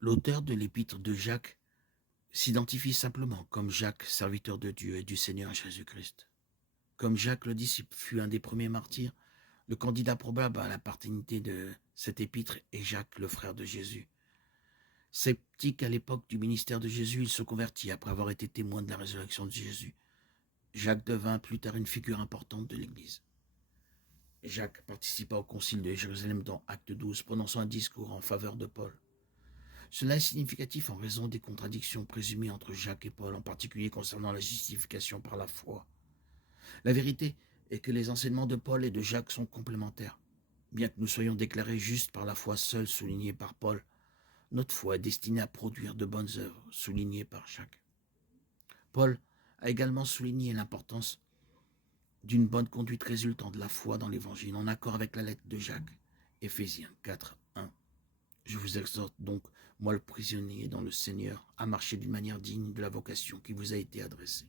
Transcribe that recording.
L'auteur de l'épître de Jacques s'identifie simplement comme Jacques, serviteur de Dieu et du Seigneur Jésus-Christ. Comme Jacques le disciple fut un des premiers martyrs, le candidat probable à la paternité de cette épître est Jacques, le frère de Jésus. Sceptique à l'époque du ministère de Jésus, il se convertit après avoir été témoin de la résurrection de Jésus. Jacques devint plus tard une figure importante de l'Église. Jacques participa au concile de Jérusalem dans Acte 12, prononçant un discours en faveur de Paul. Cela est significatif en raison des contradictions présumées entre Jacques et Paul, en particulier concernant la justification par la foi. La vérité est que les enseignements de Paul et de Jacques sont complémentaires. Bien que nous soyons déclarés justes par la foi seule soulignée par Paul, notre foi est destinée à produire de bonnes œuvres soulignées par Jacques. Paul a également souligné l'importance d'une bonne conduite résultant de la foi dans l'Évangile, en accord avec la lettre de Jacques, Éphésiens 4, 1. Je vous exhorte donc, moi le prisonnier dans le Seigneur, à marcher d'une manière digne de la vocation qui vous a été adressée.